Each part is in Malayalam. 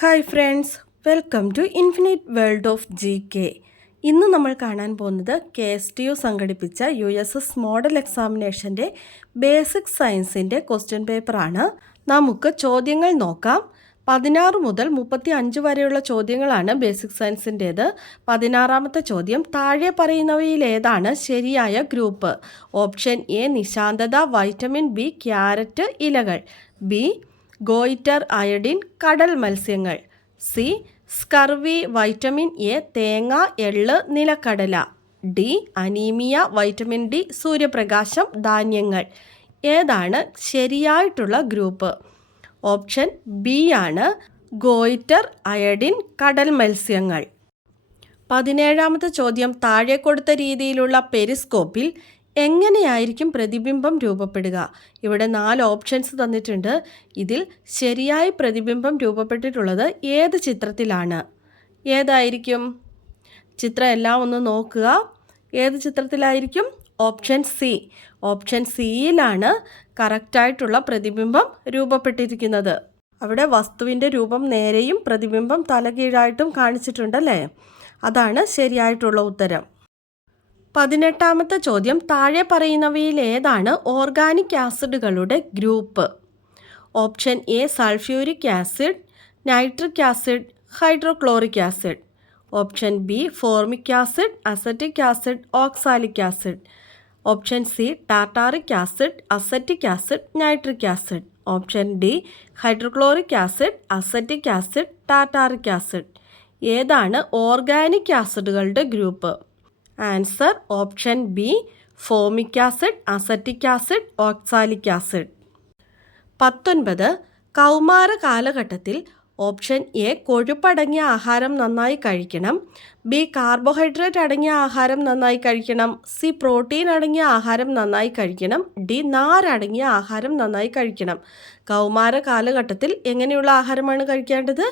Hi friends, welcome to infinite world of GK. ഇന്ന് നമ്മൾ കാണാൻ പോകുന്നത് KSTU സംഘടിപ്പിച്ച USS മോഡൽ എക്സാമിനേഷൻ്റെ ബേസിക് സയൻസിൻ്റെ ക്വസ്റ്റ്യൻ പേപ്പറാണ്. നമുക്ക് ചോദ്യങ്ങൾ നോക്കാം. 16 മുതൽ 35 വരെയുള്ള ചോദ്യങ്ങളാണ് ബേസിക് സയൻസിൻ്റേത്. 16ാമത്തെ ചോദ്യം, താഴെ പറയുന്നവയിൽ ഏതാണ് ശരിയായ ഗ്രൂപ്പ്? ഓപ്ഷൻ എ നിശാന്തത, വൈറ്റമിൻ ബി ക്യാരറ്റ് ഇലകൾ, ബി ഗോയിറ്റർ അയഡിൻ കടൽ മത്സ്യങ്ങൾ, സി സ്കർവി വൈറ്റമിൻ എ തേങ്ങ എള്ള് നിലക്കടല, ഡി അനീമിയ വൈറ്റമിൻ ഡി സൂര്യപ്രകാശം ധാന്യങ്ങൾ. ഏതാണ് ശരിയായിട്ടുള്ള ഗ്രൂപ്പ്? ഓപ്ഷൻ ബി ആണ് ഗോയിറ്റർ അയഡിൻ കടൽ മത്സ്യങ്ങൾ. 17ാമത്തെ ചോദ്യം, താഴെ കൊടുത്ത രീതിയിലുള്ള പെരിസ്കോപ്പിൽ എങ്ങനെയായിരിക്കും പ്രതിബിംബം രൂപപ്പെടുക? ഇവിടെ 4 ഓപ്ഷൻസ് തന്നിട്ടുണ്ട്. ഇതിൽ ശരിയായി പ്രതിബിംബം രൂപപ്പെട്ടിട്ടുള്ളത് ഏത് ചിത്രത്തിലാണ്? ഏതായിരിക്കും ചിത്രം? എല്ലാം ഒന്ന് നോക്കുക. ഏത് ചിത്രത്തിലായിരിക്കും? Option C. ഓപ്ഷൻ സിയിലാണ് കറക്റ്റായിട്ടുള്ള പ്രതിബിംബം രൂപപ്പെട്ടിരിക്കുന്നത്. അവിടെ വസ്തുവിൻ്റെ രൂപം നേരെയും പ്രതിബിംബം തലകീഴായിട്ടും കാണിച്ചിട്ടുണ്ടല്ലേ? അതാണ് ശരിയായിട്ടുള്ള ഉത്തരം. 18ാമത്തെ ചോദ്യം, താഴെ പറയുന്നവയിൽ ഏതാണ് ഓർഗാനിക് ആസിഡുകളുടെ group? Option A sulphuric acid, nitric acid, hydrochloric acid, option B formic acid, acetic acid, oxalic acid, option C tartaric acid, acetic acid, nitric acid, option D hydrochloric acid, acetic acid, tartaric acid. ഏതാണ് ഓർഗാനിക് ആസിഡുകളുടെ group? Answer option B formic acid, acetic acid, oxalic acid. 19 കൗമാര കാലഘട്ടത്തിൽ ഓപ്ഷൻ എ കൊഴുപ്പടങ്ങിയ ആഹാരം നന്നായി കഴിക്കണം, ബി കാർബോഹൈഡ്രേറ്റ് അടങ്ങിയ ആഹാരം നന്നായി കഴിക്കണം, സി പ്രോട്ടീൻ അടങ്ങിയ ആഹാരം നന്നായി കഴിക്കണം, ഡി നാരടങ്ങിയ ആഹാരം നന്നായി കഴിക്കണം. കൗമാര കാലഘട്ടത്തിൽ എങ്ങനെയുള്ള ആഹാരമാണ് കഴിക്കേണ്ടത്?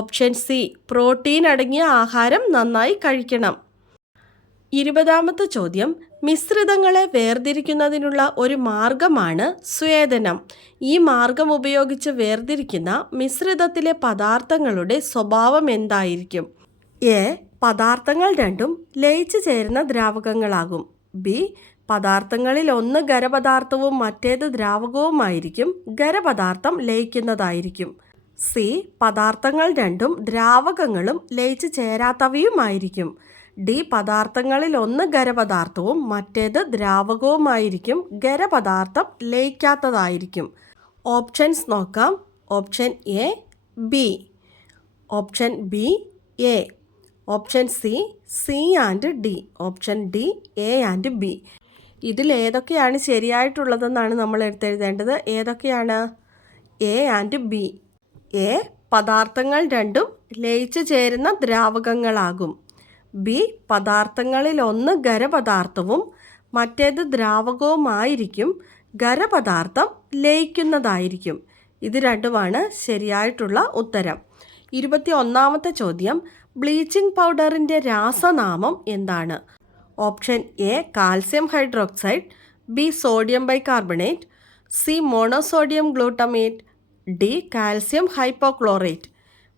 ഓപ്ഷൻ സി പ്രോട്ടീൻ അടങ്ങിയ ആഹാരം നന്നായി കഴിക്കണം. 20ാമത്തെ ചോദ്യം, മിശ്രിതങ്ങളെ വേർതിരിക്കുന്നതിനുള്ള ഒരു മാർഗമാണ് സ്വേദനം. ഈ മാർഗം ഉപയോഗിച്ച് വേർതിരിക്കുന്ന മിശ്രിതത്തിലെ പദാർത്ഥങ്ങളുടെ സ്വഭാവം എന്തായിരിക്കും? എ പദാർത്ഥങ്ങൾ രണ്ടും ലയിച്ചു ചേരുന്ന ദ്രാവകങ്ങളാകും, ബി പദാർത്ഥങ്ങളിൽ ഒന്ന് ഖരപദാർത്ഥവും മറ്റേത് ദ്രാവകവുമായിരിക്കും, ഖരപദാർത്ഥം ലയിക്കുന്നതായിരിക്കും, സി പദാർത്ഥങ്ങൾ രണ്ടും ദ്രാവകങ്ങളും ലയിച്ചു ചേരാത്തവയുമായിരിക്കും, ഡി പദാർത്ഥങ്ങളിൽ ഒന്ന് ഖരപദാർത്ഥവും മറ്റേത് ദ്രാവകവുമായിരിക്കും, ഖരപദാർത്ഥം ലയിക്കാത്തതായിരിക്കും. ഓപ്ഷൻസ് നോക്കാം. Option A B, option B A, option C C and D, option D A and B. ഇതിൽ ഏതൊക്കെയാണ് ശരിയായിട്ടുള്ളതെന്നാണ് നമ്മൾ എടുത്തെഴുതേണ്ടത്. ഏതൊക്കെയാണ്? A and B. എ പദാർത്ഥങ്ങൾ രണ്ടും ലയിച്ചു ചേരുന്ന ദ്രാവകങ്ങളാകും, ബി പദാർത്ഥങ്ങളിൽ ഒന്ന് ഖരപദാർത്ഥവും മറ്റേത് ദ്രാവകവുമായിരിക്കും, ഖരപദാർത്ഥം ലയിക്കുന്നതായിരിക്കും. ഇത് രണ്ടുമാണ് ശരിയായിട്ടുള്ള ഉത്തരം. 21ാമത്തെ ചോദ്യം, ബ്ലീച്ചിങ് പൗഡറിൻ്റെ രാസനാമം എന്താണ്? Option A calcium hydroxide, B sodium bicarbonate, C monosodium glutamate, D calcium hypochlorite.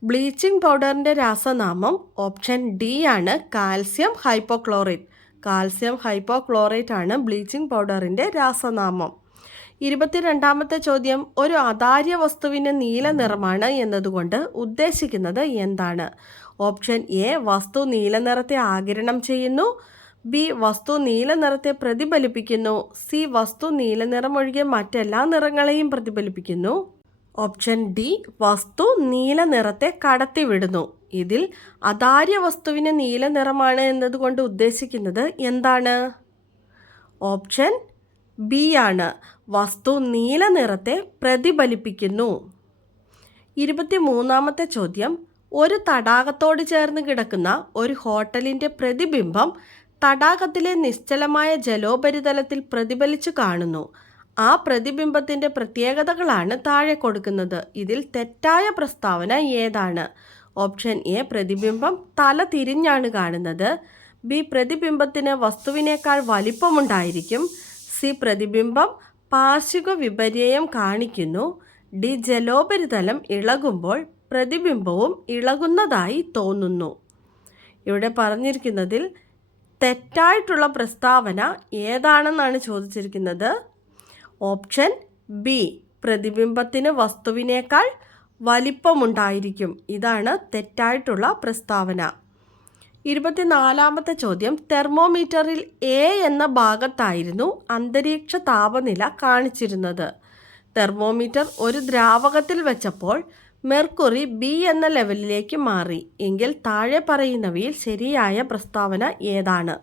Bleaching പൗഡറിൻ്റെ രാസനാമം ഓപ്ഷൻ ഡി ആണ് കാൽസ്യം ഹൈപ്പോക്ലോറേറ്റ്. കാൽസ്യം ഹൈപ്പോക്ലോറേറ്റ് ആണ് ബ്ലീച്ചിങ് പൗഡറിൻ്റെ രാസനാമം. 22ാമത്തെ ചോദ്യം, ഒരു അതാര്യ വസ്തുവിന് നീല നിറമാണ് എന്നതുകൊണ്ട് ഉദ്ദേശിക്കുന്നത് എന്താണ്? ഓപ്ഷൻ എ വസ്തു നീല നിറത്തെ ആഗിരണം ചെയ്യുന്നു, ബി വസ്തു നീല നിറത്തെ പ്രതിഫലിപ്പിക്കുന്നു, സി വസ്തു നീല നിറം ഒഴികെ മറ്റെല്ലാ നിറങ്ങളെയും പ്രതിഫലിപ്പിക്കുന്നു, ഓപ്ഷൻ ഡി വസ്തു നീല നിറത്തെ കടത്തിവിടുന്നു. ഇതിൽ അതാര്യ വസ്തുവിന് നീല നിറമാണ് എന്നതുകൊണ്ട് ഉദ്ദേശിക്കുന്നത് എന്താണ്? ഓപ്ഷൻ ബി ആണ് വസ്തു നീല നിറത്തെ പ്രതിഫലിപ്പിക്കുന്നു. 23ാമത്തെ ചോദ്യം, ഒരു തടാകത്തോട് ചേർന്ന് കിടക്കുന്ന ഒരു ഹോട്ടലിൻ്റെ പ്രതിബിംബം തടാകത്തിലെ നിശ്ചലമായ ജലോപരിതലത്തിൽ പ്രതിഫലിച്ചു കാണുന്നു. ആ പ്രതിബിംബത്തിൻ്റെ പ്രത്യേകതകളാണ് താഴെ കൊടുക്കുന്നത്. ഇതിൽ തെറ്റായ പ്രസ്താവന ഏതാണ്? ഓപ്ഷൻ എ പ്രതിബിംബം തല തിരിഞ്ഞാണ് കാണുന്നത്, ബി പ്രതിബിംബത്തിന് വസ്തുവിനേക്കാൾ വലിപ്പമുണ്ടായിരിക്കും, സി പ്രതിബിംബം പാർശ്വിക വിപര്യം കാണിക്കുന്നു, ഡി ജലോപരിതലം ഇളകുമ്പോൾ പ്രതിബിംബവും ഇളകുന്നതായി തോന്നുന്നു. ഇവിടെ പറഞ്ഞിരിക്കുന്നതിൽ തെറ്റായിട്ടുള്ള പ്രസ്താവന ഏതാണെന്നാണ് ചോദിച്ചിരിക്കുന്നത്. ഓപ്ഷൻ ബി, പ്രതിബിംബത്തിന് വസ്തുവിനേക്കാൾ വലിപ്പമുണ്ടായിരിക്കും. ഇതാണ് തെറ്റായിട്ടുള്ള പ്രസ്താവന. 24ാമത്തെ ചോദ്യം, തെർമോമീറ്ററിൽ എ എന്ന ഭാഗത്തായിരുന്നു അന്തരീക്ഷ താപനില കാണിച്ചിരുന്നത്. തെർമോമീറ്റർ ഒരു ദ്രാവകത്തിൽ വെച്ചപ്പോൾ മെർക്കുറി ബി എന്ന ലെവലിലേക്ക് മാറി എങ്കിൽ താഴെ പറയുന്നവയിൽ ശരിയായ പ്രസ്താവന ഏതാണ്?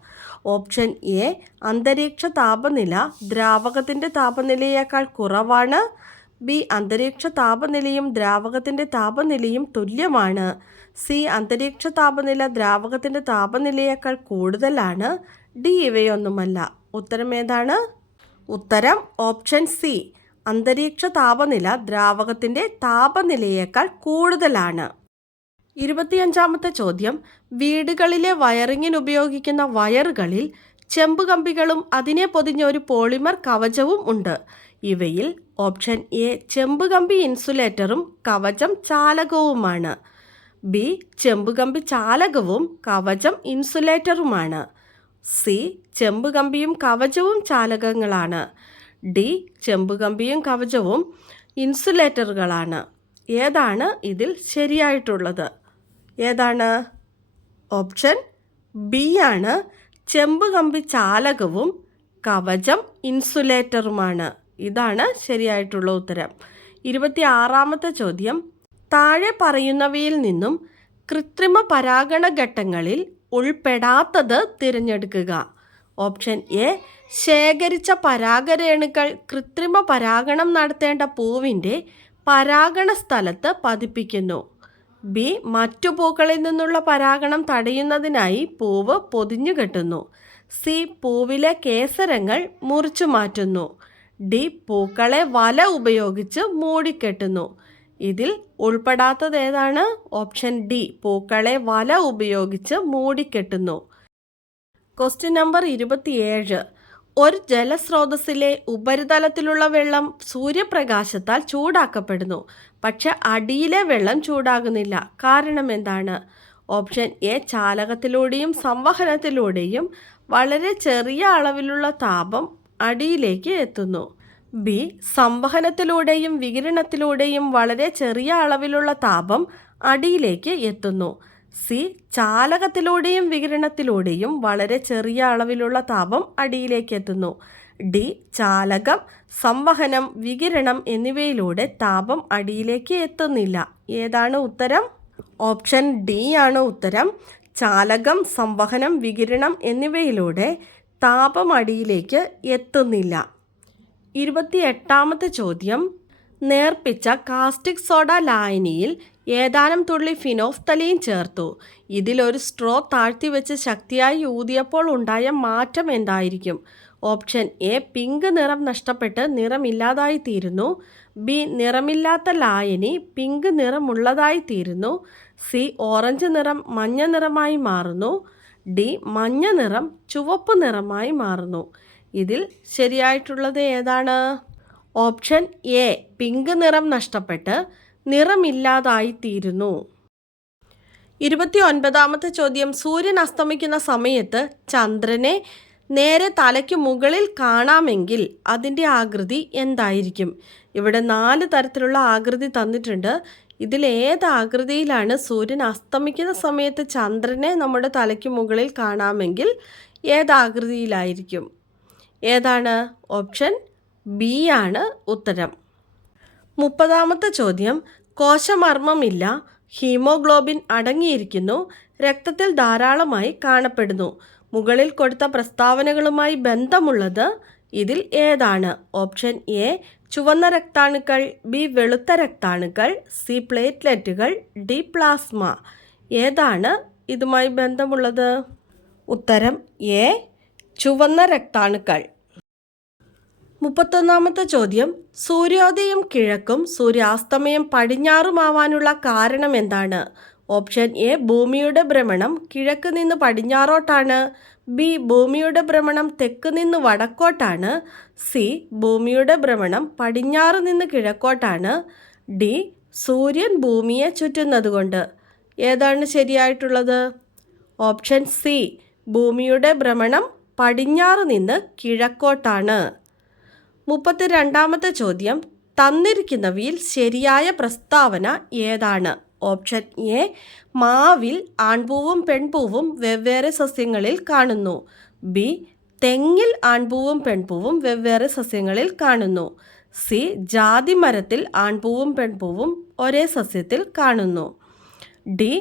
ഓപ്ഷൻ എ, അന്തരീക്ഷ താപനില ദ്രാവകത്തിൻ്റെ താപനിലയേക്കാൾ കുറവാണ്. ബി, അന്തരീക്ഷ താപനിലയും ദ്രാവകത്തിൻ്റെ താപനിലയും തുല്യമാണ്. സി, അന്തരീക്ഷ താപനില ദ്രാവകത്തിൻ്റെ താപനിലയേക്കാൾ കൂടുതലാണ്. ഡി, ഇവയൊന്നുമല്ല. ഉത്തരം ഏതാണ്? ഉത്തരം ഓപ്ഷൻ സി, അന്തരീക്ഷ താപനില ദ്രാവകത്തിൻ്റെ താപനിലയേക്കാൾ കൂടുതലാണ്. 25ാമത്തെ ചോദ്യം, വീടുകളിലെ വയറിങ്ങിന് ഉപയോഗിക്കുന്ന വയറുകളിൽ ചെമ്പുകമ്പികളും അതിനെ പൊതിഞ്ഞ ഒരു പോളിമർ കവചവും ഉണ്ട്. ഇവയിൽ ഓപ്ഷൻ എ, ചെമ്പുകമ്പി ഇൻസുലേറ്ററും കവചം ചാലകവുമാണ്. ബി, ചെമ്പുകമ്പി ചാലകവും കവചം ഇൻസുലേറ്ററുമാണ്. സി, ചെമ്പുകമ്പിയും കവചവും ചാലകങ്ങളാണ്. ഡി, ചെമ്പുകമ്പിയും കവചവും ഇൻസുലേറ്ററുകളാണ്. ഏതാണ് ഇതിൽ ശരിയായിട്ടുള്ളത്? ഏതാണ്? ഓപ്ഷൻ ബി ആണ്, ചെമ്പുകമ്പി ചാലകവും കവചം ഇൻസുലേറ്ററുമാണ്. ഇതാണ് ശരിയായിട്ടുള്ള ഉത്തരം. 26ാമത്തെ ചോദ്യം, താഴെ പറയുന്നവയിൽ നിന്നും കൃത്രിമ പരാഗണ ഘട്ടങ്ങളിൽ ഉൾപ്പെടാത്തത് തിരഞ്ഞെടുക്കുക. ഓപ്ഷൻ എ, ശേഖരിച്ച പരാഗരേണുക്കൾ കൃത്രിമ പരാഗണം നടത്തേണ്ട പൂവിൻ്റെ പരാഗണ സ്ഥലത്ത് പതിപ്പിക്കുന്നു. ബി, മറ്റു പൂക്കളിൽ നിന്നുള്ള പരാഗണം തടയുന്നതിനായി പൂവ് പൊതിഞ്ഞു കെട്ടുന്നു. സി, പൂവിലെ കേസരങ്ങൾ മുറിച്ചു മാറ്റുന്നു. ഡി, പൂക്കളെ വല ഉപയോഗിച്ച് മൂടിക്കെട്ടുന്നു. ഇതിൽ ഉൾപ്പെടാത്തത് ഏതാണ്? ഓപ്ഷൻ ഡി, പൂക്കളെ വല ഉപയോഗിച്ച് മൂടിക്കെട്ടുന്നു. ക്വസ്റ്റ്യൻ നമ്പർ 27, ഒരു ജലസ്രോതസ്സിലെ ഉപരിതലത്തിലുള്ള വെള്ളം സൂര്യപ്രകാശത്താൽ ചൂടാക്കപ്പെടുന്നു. പക്ഷെ അടിയിലെ വെള്ളം ചൂടാകുന്നില്ല. കാരണം എന്താണ്? ഓപ്ഷൻ എ, ചാലകത്തിലൂടെയും സംവഹനത്തിലൂടെയും വളരെ ചെറിയ അളവിലുള്ള താപം അടിയിലേക്ക് എത്തുന്നു. ബി, സംവഹനത്തിലൂടെയും വികിരണത്തിലൂടെയും വളരെ ചെറിയ അളവിലുള്ള താപം അടിയിലേക്ക് എത്തുന്നു. സി, ചാലകത്തിലൂടെയും വികിരണത്തിലൂടെയും വളരെ ചെറിയ അളവിലുള്ള താപം അടിയിലേക്ക് എത്തുന്നു. ഡി, ചാലകം, സംവഹനം, വികിരണം എന്നിവയിലൂടെ താപം അടിയിലേക്ക് എത്തുന്നില്ല. ഏതാണ് ഉത്തരം? ഓപ്ഷൻ ഡി ആണ് ഉത്തരം. ചാലകം, സംവഹനം, വികിരണം എന്നിവയിലൂടെ താപം അടിയിലേക്ക് എത്തുന്നില്ല. 28ാമത്തെ ചോദ്യം, നേർപ്പിച്ച കാസ്റ്റിക് സോഡ ലായനിയിൽ ഏതാനും തുള്ളി ഫിനോഫ്തലീൻ ചേർത്തു. ഇതിലൊരു സ്ട്രോ താഴ്ത്തിവെച്ച് ശക്തിയായി ഊതിയപ്പോൾ ഉണ്ടായ മാറ്റം എന്തായിരിക്കും? ഓപ്ഷൻ എ, പിങ്ക് നിറം നഷ്ടപ്പെട്ട് നിറമില്ലാതായി തീരുന്നു. ബി, നിറമില്ലാത്ത ലായനി പിങ്ക് നിറമുള്ളതായി തീരുന്നു. സി, ഓറഞ്ച് നിറം മഞ്ഞ നിറമായി മാറുന്നു. ഡി, മഞ്ഞ നിറം ചുവപ്പ് നിറമായി മാറുന്നു. ഇതിൽ ശരിയായിട്ടുള്ളത് ഏതാണ്? ഓപ്ഷൻ എ, പിങ്ക് നിറം നഷ്ടപ്പെട്ട് നിറമില്ലാതായി തീരുന്നു. 29ാമത്തെ ചോദ്യം, സൂര്യൻ അസ്തമിക്കുന്ന സമയത്ത് ചന്ദ്രനെ നേരെ തലയ്ക്ക് മുകളിൽ കാണാമെങ്കിൽ അതിൻ്റെ ആകൃതി എന്തായിരിക്കും? ഇവിടെ 4 തരത്തിലുള്ള ആകൃതി തന്നിട്ടുണ്ട്. ഇതിൽ ഏത് ആകൃതിയിലാണ് സൂര്യൻ അസ്തമിക്കുന്ന സമയത്ത് ചന്ദ്രനെ നമ്മുടെ തലയ്ക്ക് മുകളിൽ കാണാമെങ്കിൽ ഏത് ആകൃതിയിലായിരിക്കും? ഏതാണ്? ഓപ്ഷൻ ബി ആണ് ഉത്തരം. 30ാമത്തെ ചോദ്യം, കോശമർമ്മമില്ല, ഹീമോഗ്ലോബിൻ അടങ്ങിയിരിക്കുന്നു, രക്തത്തിൽ ധാരാളമായി കാണപ്പെടുന്നു. മുകളിൽ കൊടുത്ത പ്രസ്താവനകളുമായി ബന്ധമുള്ളത് ഇതിൽ ഏതാണ്? ഓപ്ഷൻ എ, ചുവന്ന രക്താണുക്കൾ. ബി, വെളുത്ത രക്താണുക്കൾ. സി, പ്ലേറ്റ്ലെറ്റുകൾ. D, plasma. ഏതാണ് ഇതുമായി ബന്ധമുള്ളത്? ഉത്തരം എ, ചുവന്ന രക്താണുക്കൾ. 31ാമത്തെ ചോദ്യം, സൂര്യോദയം കിഴക്കും സൂര്യാസ്തമയം പടിഞ്ഞാറുമാവാനുള്ള കാരണം എന്താണ്? ഓപ്ഷൻ എ, ഭൂമിയുടെ ഭ്രമണം കിഴക്ക് നിന്ന് പടിഞ്ഞാറോട്ടാണ്. ബി, ഭൂമിയുടെ ഭ്രമണം തെക്ക് നിന്ന് വടക്കോട്ടാണ്. സി, ഭൂമിയുടെ ഭ്രമണം പടിഞ്ഞാറ് നിന്ന് കിഴക്കോട്ടാണ്. ഡി, സൂര്യൻ ഭൂമിയെ ചുറ്റുന്നതുകൊണ്ട്. ഏതാണ് ശരിയായിട്ടുള്ളത്? ഓപ്ഷൻ സി, ഭൂമിയുടെ ഭ്രമണം പടിഞ്ഞാറ് നിന്ന് കിഴക്കോട്ടാണ്. 32ാമത്തെ ചോദ്യം, തന്നിരിക്കുന്നവയിൽ ശരിയായ പ്രസ്താവന ഏതാണ്? ഓപ്ഷൻ എ, മാവിൽ ആൺപൂവും പെൺപൂവും വെവ്വേറെ സസ്യങ്ങളിൽ കാണുന്നു. ബി, തെങ്ങിൽ ആൺപൂവും പെൺപൂവും വെവ്വേറെ സസ്യങ്ങളിൽ കാണുന്നു. സി, ജാതിമരത്തിൽ ആൺപൂവും പെൺപൂവും ഒരേ സസ്യത്തിൽ കാണുന്നു. ഡി,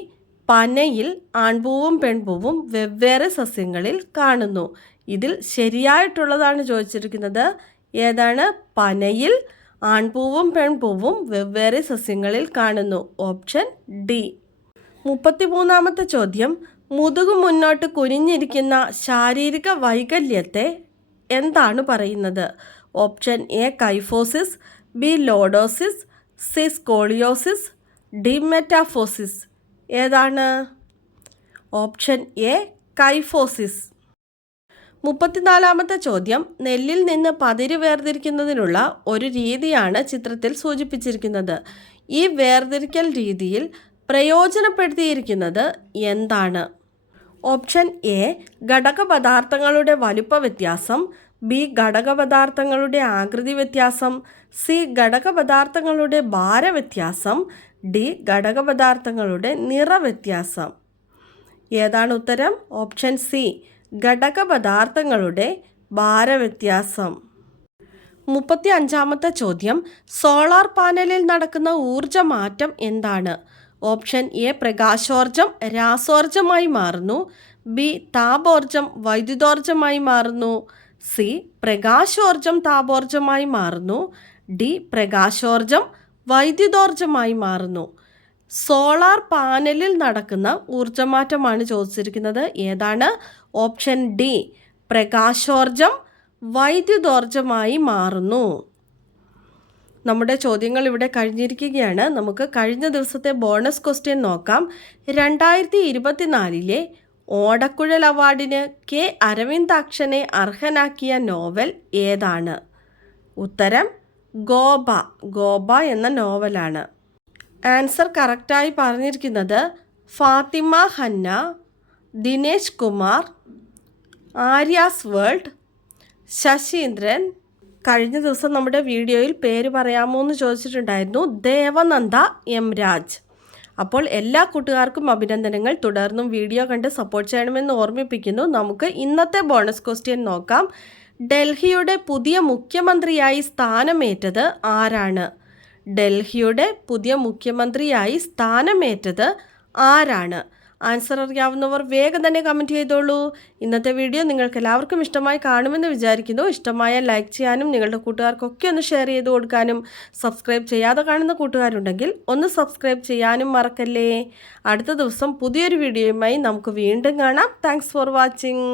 പനയിൽ ആൺപൂവും പെൺപൂവും വെവ്വേറെ സസ്യങ്ങളിൽ കാണുന്നു. ഇതിൽ ശരിയായിട്ടുള്ളതാണ് ചോദിച്ചിരിക്കുന്നത്. ഏതാണ്? പനയിൽ ആൺപൂവും പെൺപൂവും വെവ്വേറെ സസ്യങ്ങളിൽ കാണുന്നു. Option D. 33ാമത്തെ ചോദ്യം, മുതുകു മുന്നോട്ട് കുനിഞ്ഞിരിക്കുന്ന ശാരീരിക വൈകല്യത്തെ എന്താണ് പറയുന്നത്? Option A, kyphosis. B, lordosis. C, scoliosis. D, metaphosis. ഏതാണ്? Option A, kyphosis. 34ാമത്തെ ചോദ്യം, നെല്ലിൽ നിന്ന് പതിര് വേർതിരിക്കുന്നതിനുള്ള ഒരു രീതിയാണ് ചിത്രത്തിൽ സൂചിപ്പിച്ചിരിക്കുന്നത്. ഈ വേർതിരിക്കൽ രീതിയിൽ പ്രയോജനപ്പെടുത്തിയിരിക്കുന്നത് എന്താണ്? ഓപ്ഷൻ എ, ഘടകപദാർത്ഥങ്ങളുടെ വലുപ്പ വ്യത്യാസം. ബി, ഘടകപദാർത്ഥങ്ങളുടെ ആകൃതി വ്യത്യാസം. സി, ഘടകപദാർത്ഥങ്ങളുടെ ഭാരവ്യത്യാസം. ഡി, ഘടകപദാർത്ഥങ്ങളുടെ നിറവ്യത്യാസം. ഏതാണ് ഉത്തരം? Option C, ഘടകപദാർത്ഥങ്ങളുടെ ഭാരവ്യത്യാസം. 35ാമത്തെ ചോദ്യം, സോളാർ പാനലിൽ നടക്കുന്ന ഊർജ്ജമാറ്റം എന്താണ്? ഓപ്ഷൻ എ, പ്രകാശോർജം രാസോർജമായി മാറുന്നു. ബി, താപോർജം വൈദ്യുതോർജമായി മാറുന്നു. സി, പ്രകാശോർജം താപോർജമായി മാറുന്നു. ഡി, പ്രകാശോർജം വൈദ്യുതോർജമായി മാറുന്നു. സോളാർ പാനലിൽ നടക്കുന്ന ഊർജ്ജമാറ്റമാണ് ചോദിച്ചിരിക്കുന്നത്. ഏതാണ്? ഓപ്ഷൻ ഡി, പ്രകാശോർജം വൈദ്യുതോർജമായി മാറുന്നു. നമ്മുടെ ചോദ്യങ്ങൾ ഇവിടെ കഴിഞ്ഞിരിക്കുകയാണ്. നമുക്ക് കഴിഞ്ഞ ദിവസത്തെ ബോണസ് ക്വസ്റ്റ്യൻ നോക്കാം. 2024 ഓടക്കുഴൽ അവാർഡിന് കെ അരവിന്ദാക്ഷനെ അർഹനാക്കിയ നോവൽ ഏതാണ്? ഉത്തരം ഗോബ. ഗോബ എന്ന നോവലാണ്. ആൻസർ കറക്റ്റായി പറഞ്ഞിരിക്കുന്നത് ഫാത്തിമ ഹന്ന, ദിനേശ് കുമാർ, ആര്യാസ് വേൾഡ്, ശശീന്ദ്രൻ. കഴിഞ്ഞ ദിവസം നമ്മുടെ വീഡിയോയിൽ പേര് പറയാമോ എന്ന് ചോദിച്ചിട്ടുണ്ടായിരുന്നു. ദേവനന്ദ എം രാജ്. അപ്പോൾ എല്ലാ കൂട്ടുകാർക്കും അഭിനന്ദനങ്ങൾ. തുടർന്നും വീഡിയോ കണ്ട് സപ്പോർട്ട് ചെയ്യണമെന്ന് ഓർമ്മിപ്പിക്കുന്നു. നമുക്ക് ഇന്നത്തെ ബോണസ് ക്വസ്റ്റ്യൻ നോക്കാം. ഡൽഹിയുടെ പുതിയ മുഖ്യമന്ത്രിയായി സ്ഥാനമേറ്റത് ആരാണ്? ഡൽഹിയുടെ പുതിയ മുഖ്യമന്ത്രിയായി സ്ഥാനമേറ്റത് ആരാണ്? ആൻസർ അറിയാവുന്നവർ വേഗം തന്നെ കമൻറ്റ് ചെയ്തോളൂ. ഇന്നത്തെ വീഡിയോ നിങ്ങൾക്ക് എല്ലാവർക്കും ഇഷ്ടമായി കാണുമെന്ന് വിചാരിക്കുന്നു. ഇഷ്ടമായ ലൈക്ക് ചെയ്യാനും നിങ്ങളുടെ കൂട്ടുകാർക്കൊക്കെ ഒന്ന് ഷെയർ ചെയ്ത് കൊടുക്കാനും, സബ്സ്ക്രൈബ് ചെയ്യാതെ കാണുന്ന കൂട്ടുകാരുണ്ടെങ്കിൽ ഒന്ന് സബ്സ്ക്രൈബ് ചെയ്യാനും മറക്കല്ലേ. അടുത്ത ദിവസം പുതിയൊരു വീഡിയോയുമായി നമുക്ക് വീണ്ടും കാണാം. Thanks for watching.